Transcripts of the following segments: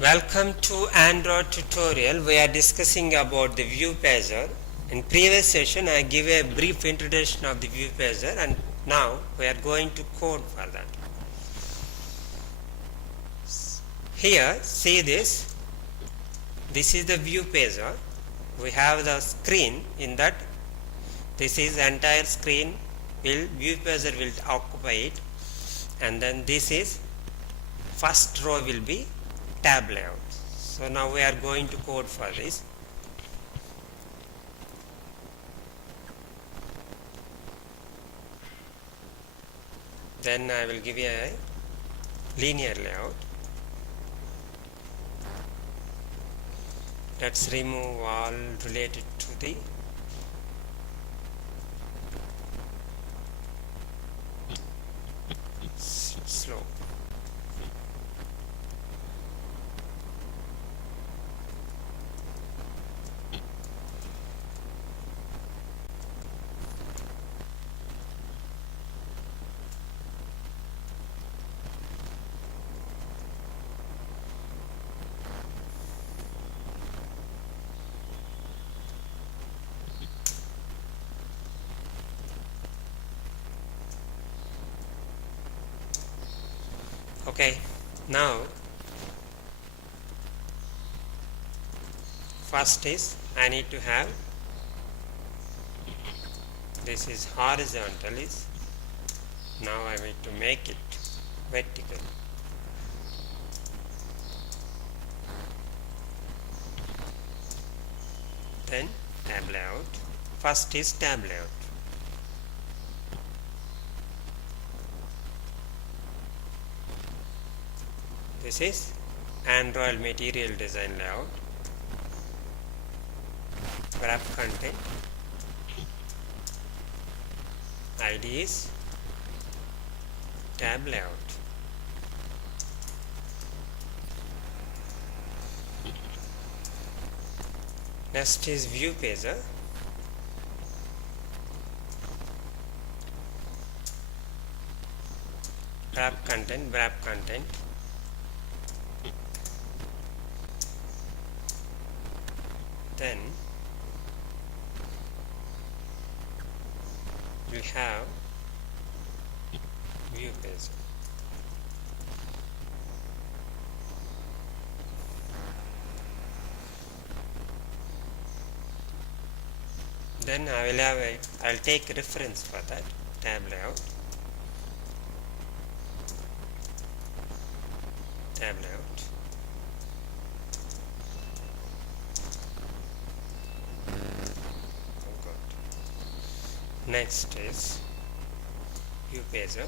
Welcome to Android tutorial. We are discussing about the view pager. In previous session I give a brief introduction of the view pager, and now we are going to code for that. Here see this. This is the view pager. We have the screen in that. This is entire screen. View pager will occupy it, and then this is first row will be tab layout. So now we are going to code for this. Then I will give you a linear layout. Let's remove all related to the slope. Okay, now first is I need to have this is horizontal is now I need to make it vertical. Then tab layout. First is tab layout. This is Android material design layout. Wrap content. ID is tab layout. Next is view pager. Wrap content. Then we have view pager. Then I'll take reference for that tab layout. Tab layout. Next is view pager.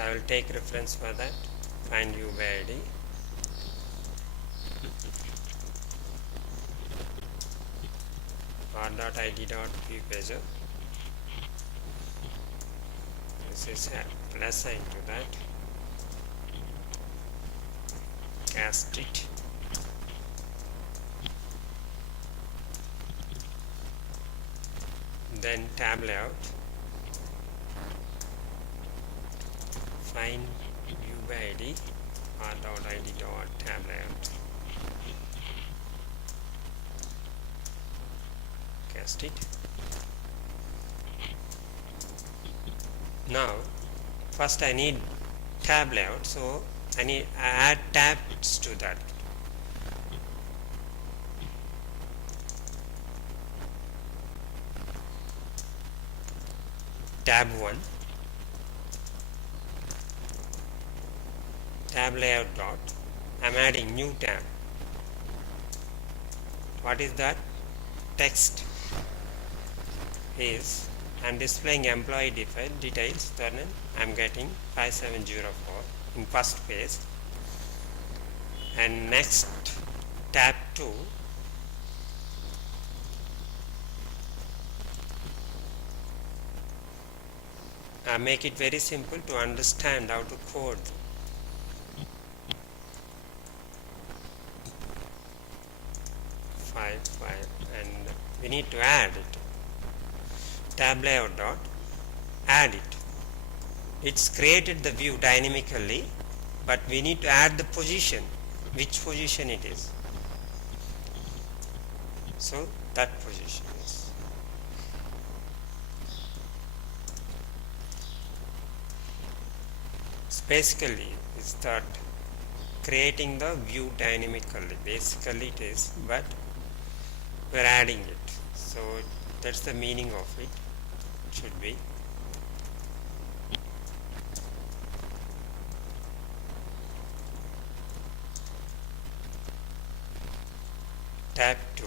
I will take reference for that. Find view by ID. r.id.view pager. This is a plus sign to that. Cast it. Then tab layout. Find view by ID r.id.tab layout. Cast it. Now first I need tab layout, so I add tabs to that. Tab 1, tab layout dot. I'm adding new tab. What is that? Text is I'm displaying employee details. Then I'm getting 5704 in first page, and next tab 2 I make it very simple to understand how to code. Five, and we need to add it. Tab layout dot add it. It's created the view dynamically, but we need to add the position, which position it is. So that position is. Basically is that creating the view dynamically. Basically it is, but we're adding it. So that's the meaning of it. It should be. Tab 2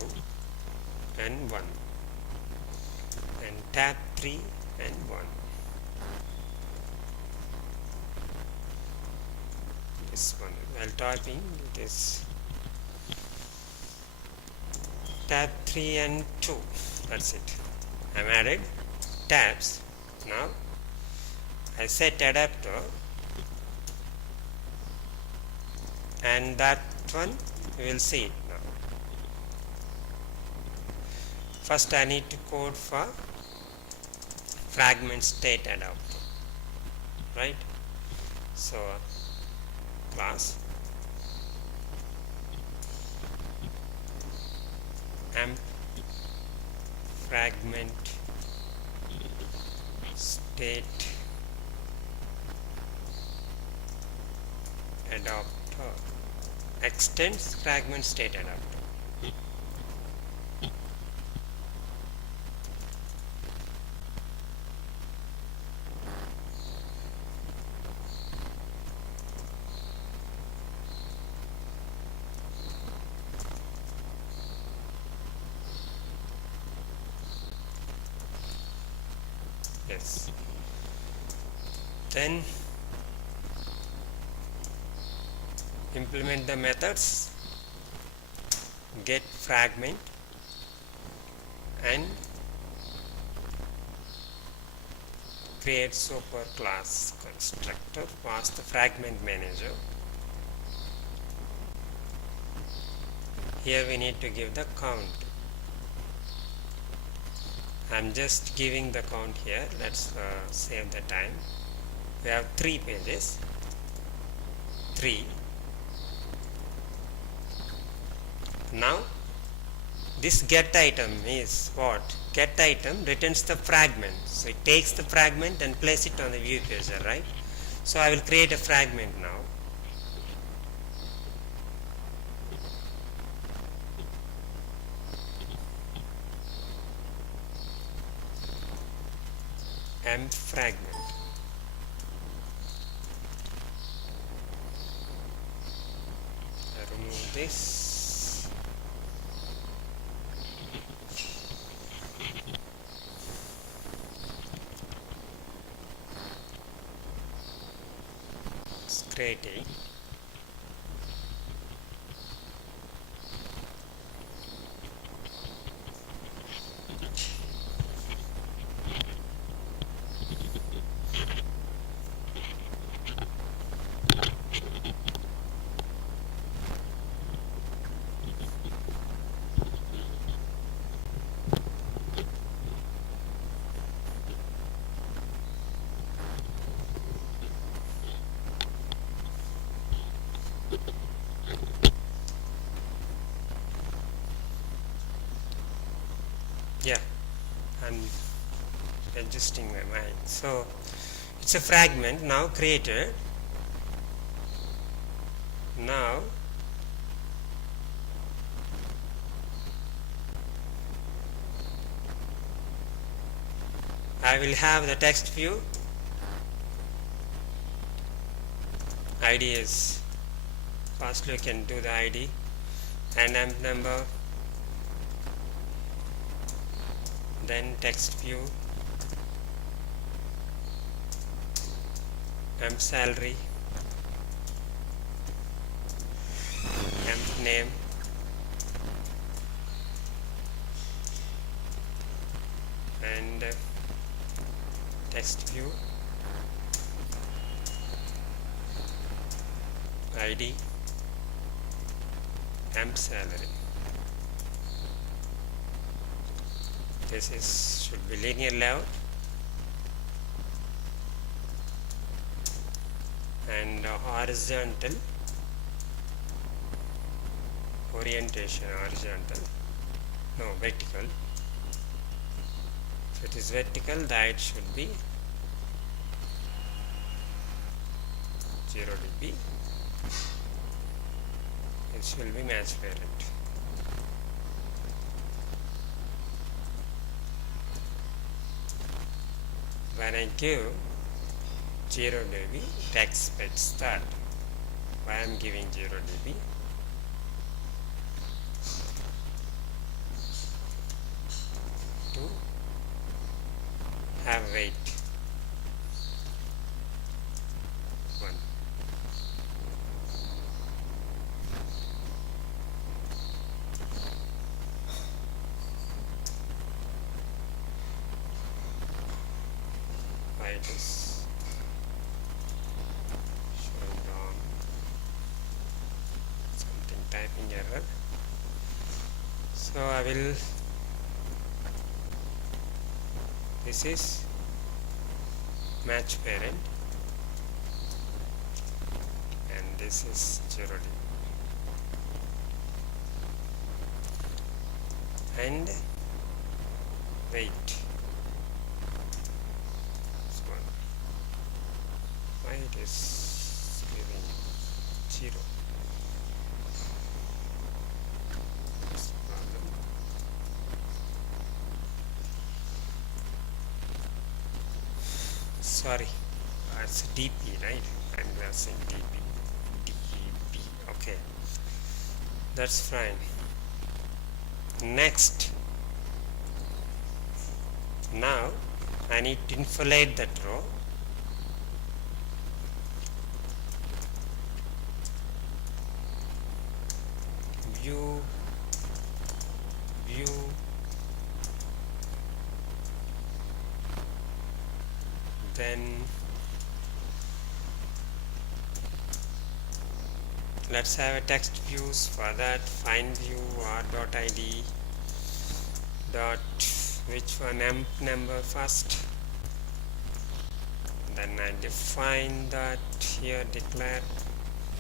and 1 and tab 3 and 1. This one while typing it is tab 3 and 2. That's it. I've added tabs. Now I set adapter, and that one we will see it now. First I need to code for FragmentStateAdapter, right? So class amp fragment state adapter extends fragment state adapter. Yes. Then implement the methods get fragment and create super class constructor, pass the fragment manager. Here we need to give the count. I'm just giving the count here. Let's save the time. We have 3 pages. 3. Now this get item is what? Get item returns the fragment. So it takes the fragment and place it on the view pager, right? So I will create a fragment now. Fragment. I remove this. It's creating. Yeah, I'm adjusting my mind. So it's a fragment now created. Now I will have the text view. ID is first we can do the ID and amp number, then text view, amp salary, amp name, and text view, ID, amp salary. This is should be linear layout. and horizontal orientation, vertical. If it is vertical, the height should be 0 dB. It will be match parent. When I give 0 dB, it expects that. Why I am giving 0 dB? To have weight 1. Why it is showing wrong? Something typing error. So I will. This is match parent and this is 0 dB. And weight is 1. Why it is giving 0? That's the problem. Sorry, it's dp, right? I'm saying dp. Okay, that's fine. Next, now I need to inflate that row. View, then let's have a text views. For that, find view r.id dot which one, emp number first, then I define that here, declare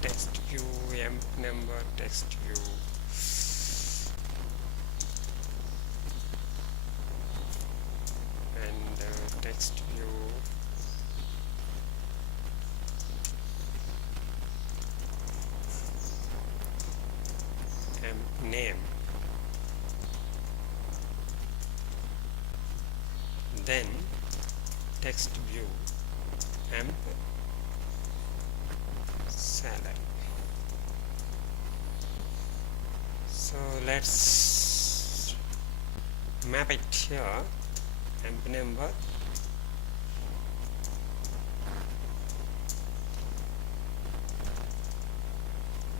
text view emp number text view. And text view emp name, then text view emp salary. So let's map it here, emp number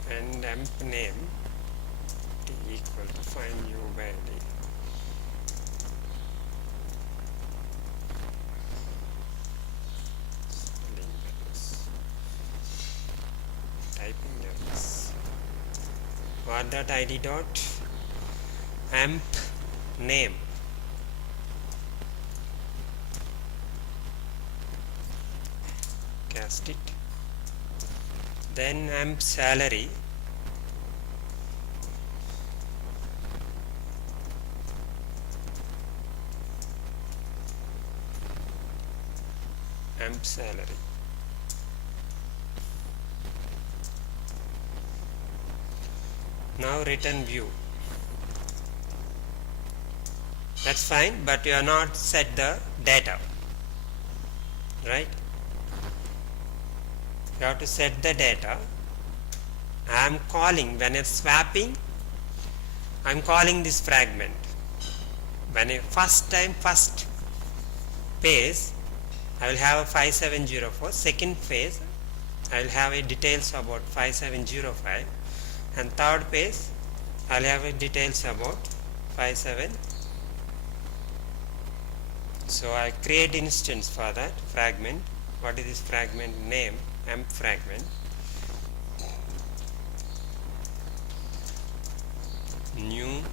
and emp name equal to find u by id. Typing errors. var.id dot emp name, cast it, then emp salary, emp salary. Now return view. That's fine, but you have not set the data, right? You have to set the data. I am calling, when it's swapping, I am calling this fragment. When a first phase, I will have a 5704. Second phase, I will have a details about 5705. And third phase, I will have a details about 57. So I create instance for that fragment. What is this fragment name? Emp fragment. New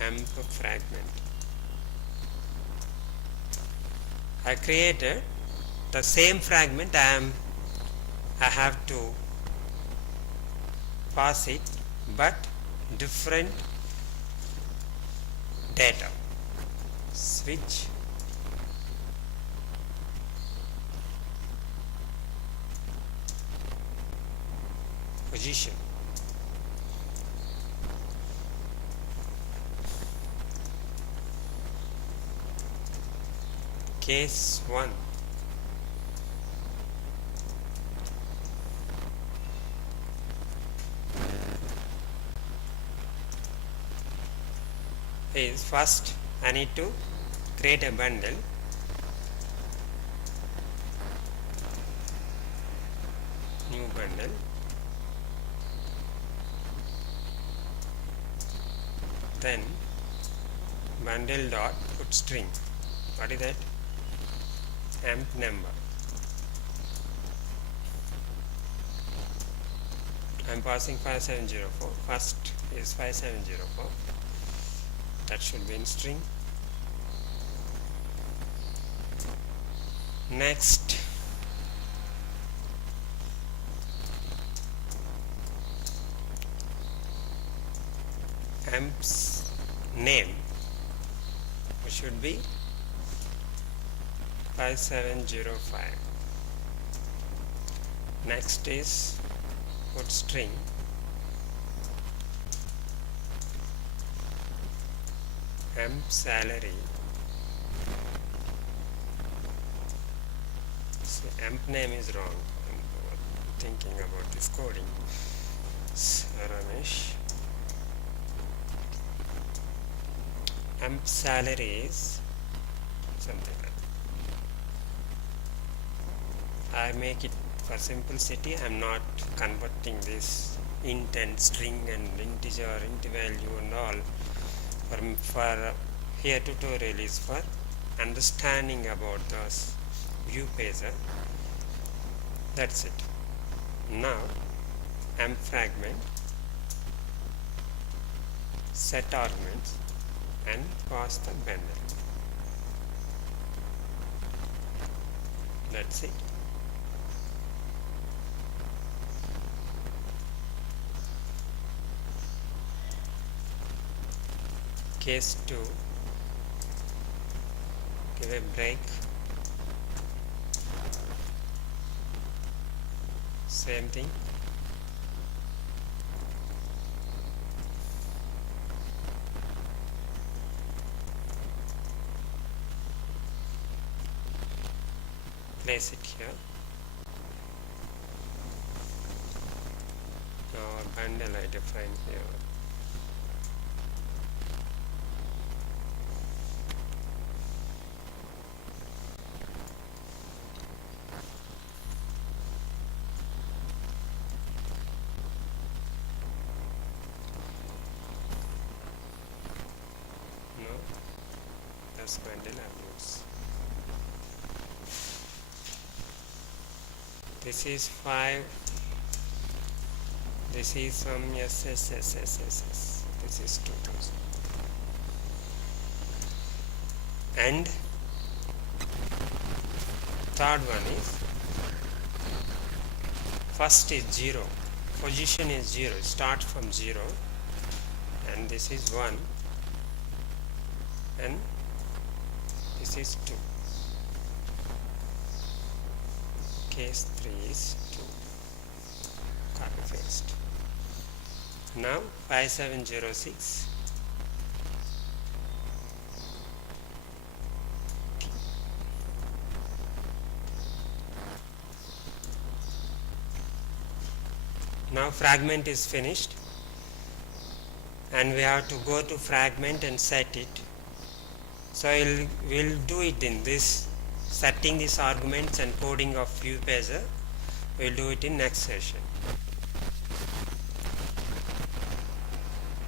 emp fragment. I created the same fragment. I am I have to pass it but different data. Switch position. Case 1. Is first I need to create a bundle. New bundle. Then bundle dot put string. What is that? Amp number. I am passing 5704. First is 5704. That should be in string. Next, amp's name should be 5705. Next is put string amp salary. So amp name is wrong. I'm thinking about this coding. Ramesh. Amp salary is something like that. I make it for simplicity. I'm not converting this int and string and integer, int value and all. For here tutorial is for understanding about this view pager. That's it. Now amp fragment, set arguments and pass the bundle. That's it. Case 2, give a break, same thing. Place it here. Now bundle I define here. Bundle uploads. This is 5. This is some SSSSSS. This is 2000. And third one is first is 0. Position is 0. Start from 0. And this is 1. And this is 2. Case 3 is 2. Copy paste. Now 5706. Now fragment is finished, and we have to go to fragment and set it. So we'll do it in this setting these arguments and coding of view pager. We'll do it in next session.